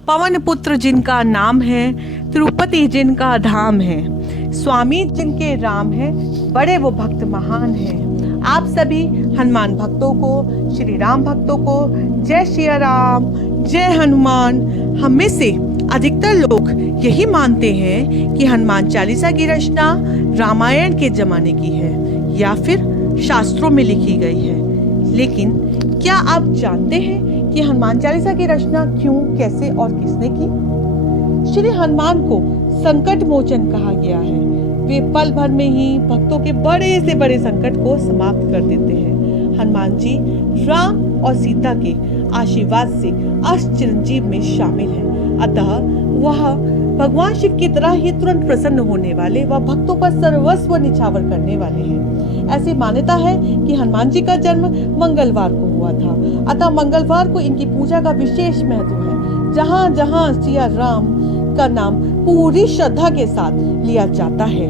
पवन पुत्र जिनका नाम है, तिरुपति जिनका धाम है, स्वामी जिनके राम है, बड़े वो भक्त महान हैं। आप सभी हनुमान भक्तों को, श्री राम भक्तों को जय श्री राम, जय हनुमान। हम में से अधिकतर लोग यही मानते हैं कि हनुमान चालीसा की रचना रामायण के जमाने की है या फिर शास्त्रों में लिखी गई है। लेकिन क्या आप जानते हैं कि हनुमान चालीसा की रचना क्यों, कैसे और किसने की? श्री हनुमान को संकट मोचन कहा गया है। वे पल भर में ही भक्तों के बड़े से बड़े संकट को समाप्त कर देते हैं। हनुमान जी राम और सीता के आशीर्वाद से अष्ट चिरंजीव में शामिल हैं। अतः वह भगवान शिव की तरह ही तुरंत प्रसन्न होने वाले व भक्तों पर सर्वस्व निछावर करने वाले हैं। ऐसी मान्यता है कि हनुमान जी का जन्म मंगलवार को हुआ था। अतः मंगलवार को इनकी पूजा का विशेष महत्व है। जहाँ जहाँ सिया राम का नाम पूरी श्रद्धा के साथ लिया जाता है,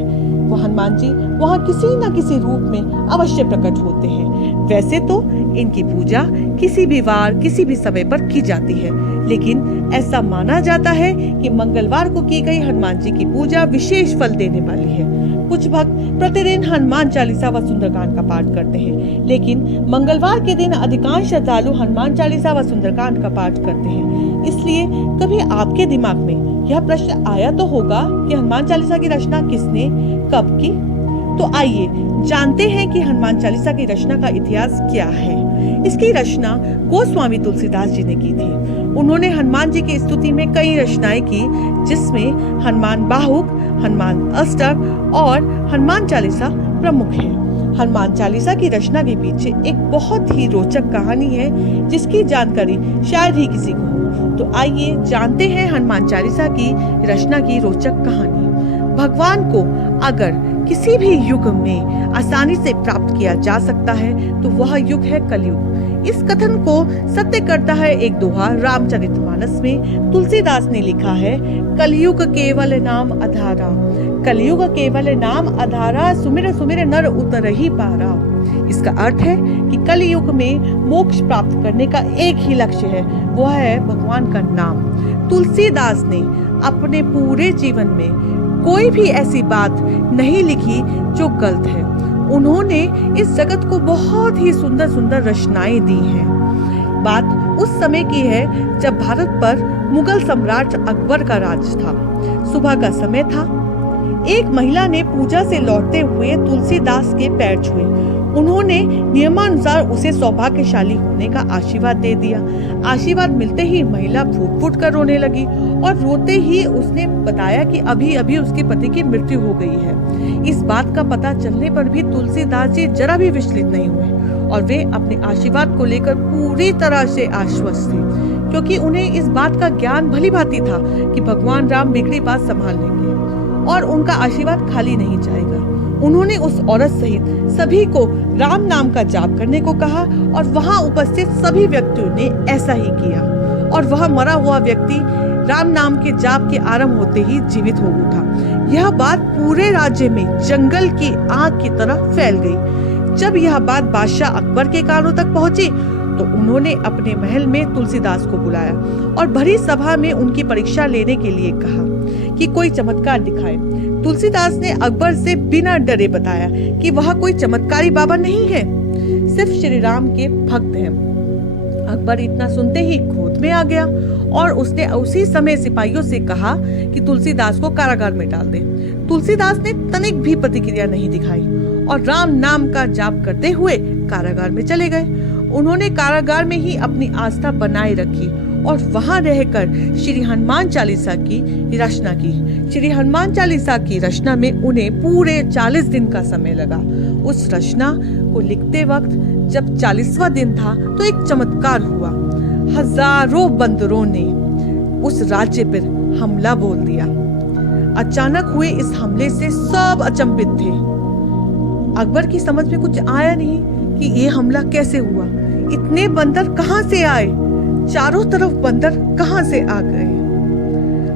वो हनुमान जी वहाँ किसी न किसी रूप में अवश्य प्रकट होते हैं। वैसे तो इनकी पूजा किसी भी वार, किसी भी समय पर की जाती है, लेकिन ऐसा माना जाता है कि मंगलवार को की गई हनुमान जी की पूजा विशेष फल देने वाली है। कुछ भक्त प्रतिदिन हनुमान चालीसा व सुंदरकांड का पाठ करते हैं, लेकिन मंगलवार के दिन अधिकांश श्रद्धालु हनुमान चालीसा व सुंदरकांड का पाठ करते हैं। इसलिए कभी आपके दिमाग में यह प्रश्न आया तो होगा कि हनुमान चालीसा की रचना किसने, कब की? तो आइए जानते हैं कि हनुमान चालीसा की रचना का इतिहास क्या है। इसकी रचना गोस्वामी तुलसीदास जी ने की थी। उन्होंने हनुमान जी की स्तुति में कई रचनाएं की, जिसमें हनुमान बाहुक, हनुमान अष्टक और हनुमान चालीसा प्रमुख है। हनुमान चालीसा की रचना के पीछे एक बहुत ही रोचक कहानी है, जिसकी जानकारी शायद ही किसी को हो। तो आइए जानते हैं हनुमान चालीसा की रचना की रोचक कहानी। भगवान को अगर किसी भी युग में आसानी से प्राप्त किया जा सकता है तो वह युग है कलयुग। इस कथन को सत्य करता है एक दोहा रामचरितमानस में। तुलसीदास ने लिखा है, कलयुग केवल नाम आधारा, कलयुग केवल नाम आधारा, सुमिर सुमिर नर उतरहि पारा। इसका अर्थ है कि कलयुग में मोक्ष प्राप्त करने का एक ही लक्ष्य है, वह है भगवान का नाम। तुलसीदास ने अपने पूरे जीवन में कोई भी ऐसी बात नहीं लिखी जो गलत है। उन्होंने इस जगत को बहुत ही सुंदर सुंदर रचनाएं दी हैं। बात उस समय की है जब भारत पर मुगल सम्राट अकबर का राज था। सुबह का समय था। एक महिला ने पूजा से लौटते हुए तुलसीदास के पैर छुए। उन्होंने नियमानुसार उसे सौभाग्यशाली होने का आशीर्वाद दे दिया। आशीर्वाद मिलते ही महिला फूट फूट कर रोने लगी और रोते ही उसने बताया कि अभी अभी उसके पति की मृत्यु हो गई है। इस बात का पता चलने पर भी तुलसीदास जी जरा भी विचलित नहीं हुए और वे अपने आशीर्वाद को लेकर पूरी तरह से आश्वस्त थे, क्योंकि उन्हें इस बात का ज्ञान भली भांति था कि भगवान राम बिगड़ी बात संभाल लेंगे और उनका आशीर्वाद खाली नहीं जाएगा। उन्होंने उस औरत सहित सभी को राम नाम का जाप करने को कहा और वहां उपस्थित सभी व्यक्तियों ने ऐसा ही किया और वह मरा हुआ व्यक्ति राम नाम के जाप के आरंभ होते ही जीवित हो उठा। यह बात पूरे राज्य में जंगल की आग की तरह फैल गई। जब यह बात बादशाह अकबर के कानों तक पहुंची तो उन्होंने अपने महल में तुलसीदास को बुलाया और भरी सभा में उनकी परीक्षा लेने के लिए कहा कि कोई चमत्कार दिखाए। तुलसीदास ने अकबर से बिना डरे बताया कि वह कोई चमत्कारी बाबा नहीं है, सिर्फ श्री राम के भक्त हैं। अकबर इतना सुनते ही क्रोध में आ गया और उसने उसी समय सिपाहियों से कहा कि तुलसीदास को कारागार में डाल दें। तुलसीदास ने तनिक भी प्रतिक्रिया नहीं दिखाई और राम नाम का जाप करते हुए कारागार में चले गए। उन्होंने कारागार में ही अपनी आस्था बनाए रखी और वहां रहकर श्री हनुमान चालीसा की रचना की। श्री हनुमान चालीसा की रचना में उन्हें पूरे 40 दिन का समय लगा। उस रचना को लिखते वक्त जब 40वां दिन था तो एक चमत्कार हुआ। हजारों बंदरों ने उस राज्य पर हमला बोल दिया। अचानक हुए इस हमले से सब अचंभित थे। अकबर की समझ में कुछ आया नहीं कि ये हमला कैसे हुआ। इतने बंदर कहां से आए? चारों तरफ बंदर कहां से आ गए?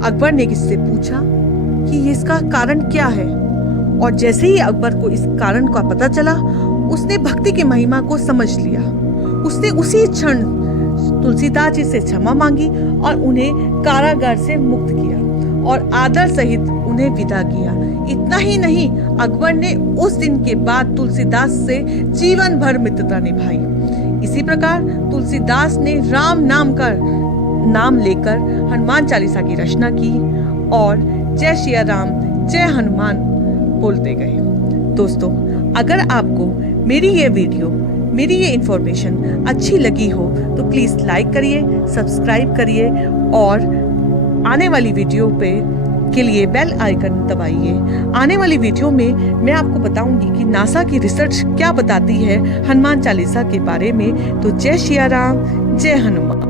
अकबर ने किससे पूछा कि इसका कारण क्या है, और जैसे ही अकबर को इस कारण का पता चला उसने भक्ति की महिमा को समझ लिया। उसने उसी क्षण तुलसीदास जी से क्षमा मांगी और उन्हें कारागार से मुक्त किया और आदर सहित उन्हें विदा किया। इतना ही नहीं, अकबर ने उस दिन के बाद तुलसीदास से जीवन भर मित्रता निभाई। इसी प्रकार तुलसीदास ने राम नाम लेकर हनुमान चालीसा की रचना की और जय सिया राम जय हनुमान बोलते गए। दोस्तों, अगर आपको मेरी ये इंफॉर्मेशन अच्छी लगी हो तो प्लीज़ लाइक करिए, सब्सक्राइब करिए और आने वाली वीडियो के लिए बेल आइकन दबाइए। आने वाली वीडियो में मैं आपको बताऊंगी कि नासा की रिसर्च क्या बताती है हनुमान चालीसा के बारे में। तो जय सिया राम जय हनुमान।